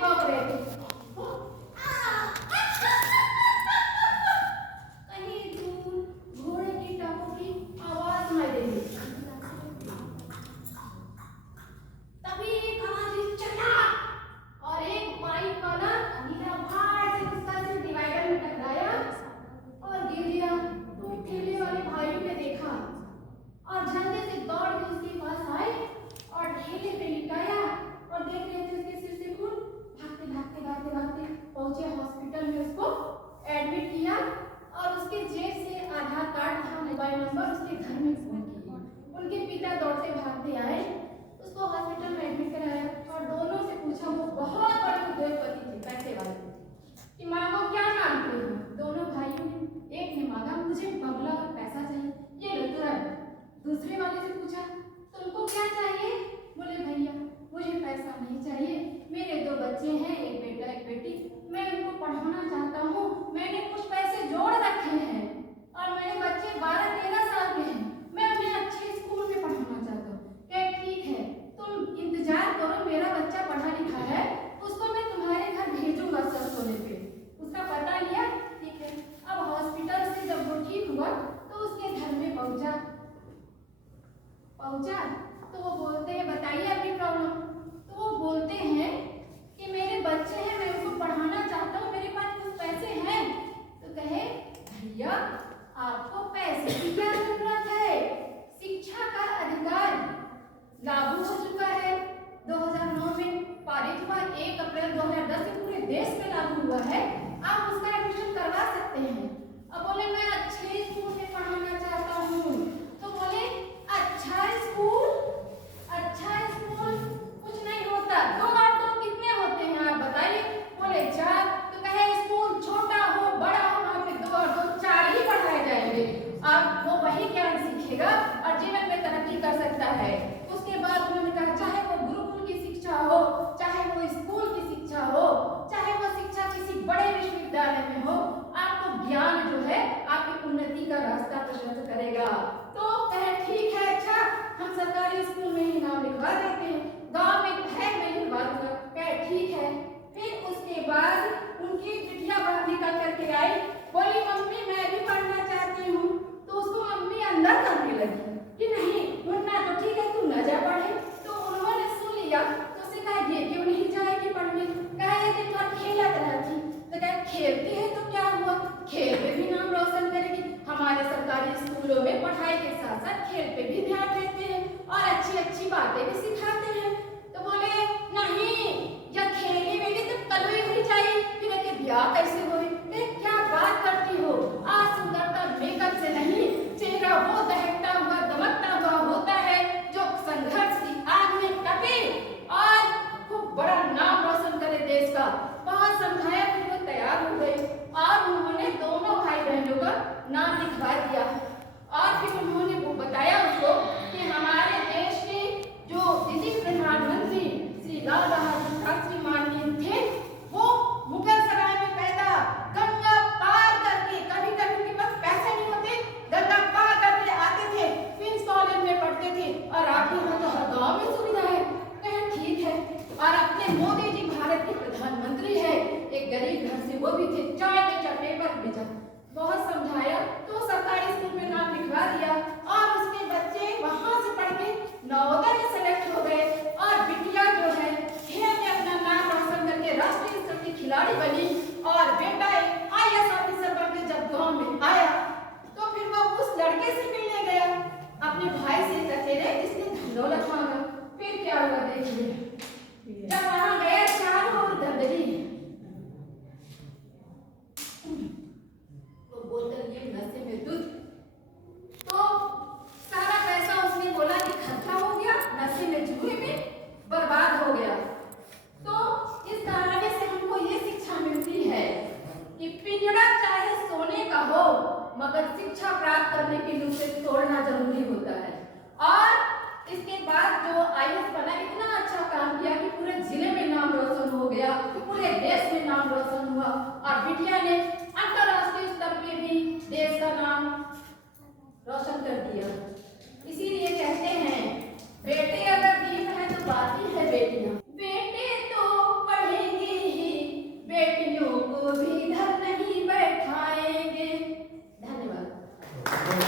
भाग रहे थे। कहीं दूर घोड़े की टापों की आवाज सुनाई देगी। तभी एक आवाज चला और एक बाइक वाला नीला भार से उसका सिर डिवाइडर में टकराया और गिर गया। तो ठेले वाले भाइयों ने देखा और जल्दी से दौड़ के उसके पास आए और ठेले पे लिटाया और देख रहे थे उसके सिर से खून। भागते पहुंचे हॉस्पिटल में, उसको एडमिट किया और उसके जेब से आधार कार्ड था, मोबाइल नंबर, उसके घर में फोन किया। उनके पिता दौड़ते भागते आए, उसको हॉस्पिटल में एडमिट कराया और दोनों से पूछा, वो बहुत बड़े उद्योगपति थे, पैसे वाले थे, कि मांगो क्या मांगते हो। दोनों भाइयों ने, एक ने मांगा मुझे बंगला और पैसा चाहिए, ये लो तुरंत। दूसरे वाले से पूछा तुमको क्या चाहिए? बोले भैया मुझे पैसा नहीं चाहिए, मेरे 2 बच्चे हैं, एक बेटा एक बेटी, मैं उनको पढ़ाना चाहता हूँ, मैंने कुछ पैसे जोड़ रखे हैं और मेरे बच्चे 12-13 साल के हैं, मैं उन्हें अच्छे स्कूल में पढ़ाना चाहता हूँ। क्या ठीक है, तुम इंतजार करो, मेरा बच्चा पढ़ा लिखा है, उसको मैं तुम्हारे घर भेजूंगा सर सोने पे। उसका पता लिया, ठीक है। अब हॉस्पिटल से जब वो ठीक हुआ तो उसके घर में पहुंचा तो वो बोलते हैं बताइए अपनी प्रॉब्लम। तो वो बोलते हैं कि मेरे बच्चे हैं, मैं उनको पढ़ाना चाहता हूँ, मेरे पास कुछ पैसे हैं। तो कहे भैया आपको पैसे की क्या जरूरत है, शिक्षा का अधिकार लागू हो चुका है, 2009 में पारित हुआ, 1 अप्रैल 2010 से पूरे देश में लागू हुआ है, आप उसका एडमिशन करवा सकते हैं। अब बोले मैं अच्छे स्कूल में पढ़ाना चाहता हूँ। तो बोले अच्छा स्कूल कुछ नहीं होता, 2 और 2 कितने होते हैं आप बताइए? बोले 4। तो कहे स्कूल छोटा हो बड़ा हो, वहाँ पे 2 और 2 4 ही पढ़ाए जाएंगे, अब वो वही ज्ञान सीखेगा और जीवन में तरक्की कर सकता है। उसके बाद उन्होंने कहा चाहे वो गुरुकुल की शिक्षा हो, चाहे वो स्कूल की शिक्षा हो, चाहे वो शिक्षा किसी बड़े विश्वविद्यालय में हो, आपको ज्ञान जो है आपकी उन्नति का रास्ता प्रशस्त करेगा। तो कहे ठीक है, अच्छा हम सरकारी स्कूल में ही नाम लिखवा देते हैं, गांव में है मैं लिखवा दूंगा। कहे ठीक है। फिर उसके बाद उनकी बिटिया बाहर निकल करके आई, बोली मम्मी मैं भी पढ़ना चाहती हूँ। तो उसको मम्मी अंदर करने लगी कि नहीं मुन्ना तो ठीक है, तू न जा पढ़े। तो उन्होंने सुन लिया, तो उससे कहा ये क्यों नहीं जाएगी पढ़ने? कहा ये दिन भर खेलत रहती। तो कहा खेलती है तो क्या हुआ, खेल पे भी नाम रोशन करेगी। हमारे सरकारी स्कूलों में पढ़ाई के साथ साथ खेल पे भी ध्यान देते हैं और अच्छी अच्छी बातें भी सिखाते हैं। तो बोले नहीं, जब खेली मेरी तो कल ही हुई चाहिए, फिर के ब्याह कैसे हुई? क्या बात करती हो, आज सुंदरता मेकअप से नहीं, चेहरा वो दहकता हुआ दमकता हुआ होता है जो संघर्ष की आग में कटे और खूब बड़ा नाम रोशन करे देश का। बहुत समझाया, फिर वो तैयार हो गई और उन्होंने दोनों भाई बहनों का नाम लिखवा दिया। और फिर उन्होंने वो बताया उसको कि हमारे देश के जो यशस्वी प्रधानमंत्री श्री लाल बहादुर शास्त्री माननीय थे, वो मुगल सराय में पैदा गंगा पार करके, कभी कभी उनके पास पैसे नहीं होते, गंगा पार करके आते थे, क्वींस कॉलेज में पढ़ते थे और आपके यहाँ तो हर गाँव में सुविधा है। कहे ठीक है। और अपने मोदी जी भारत के प्रधानमंत्री है, एक गरीब घर से वो भी थे, चाय बेचा पेपर बेचा, बहुत समझाया तो सरकारी स्कूल में नाम लिखवा दिया और उसके बच्चे वहां से पढ़ के नवोदय में सेलेक्ट हो गए और बिटिया जो है खेल में अपना नाम रोशन करके राष्ट्रीय स्तर की खिलाड़ी बनी और बेटा IAS ऑफिसर बन के जब गाँव में आया तो फिर वो उस लड़के से मिलने गया, अपने भाई से चचेरे, जिसने धनदौलत मांगा। फिर क्या हुआ देखिए, जब वहां गया चारों ओर गंदगी, तो बोतल ये नशे में दूध, तो सारा पैसा उसने बोला कि खर्चा हो गया, नशे में जुए में बर्बाद हो गया। तो इस कहानी से हमको ये शिक्षा मिलती है कि पिंजड़ा चाहे सोने का हो मगर शिक्षा प्राप्त करने के लिए उसे तोड़ना जरूरी होता है। और इसके बाद जो IAS बना, इतना अच्छा काम किया कि पूरे जिले में नाम रोशन हो गया, पूरे देश में नाम रोशन हुआ और बिटिया ने अंतरराष्ट्रीय स्तर पे भी देश का नाम रोशन कर दिया। इसीलिए कहते हैं बेटे अगर दीन है तो बात ही है बेटियां, बेटे तो पढ़ेंगे दो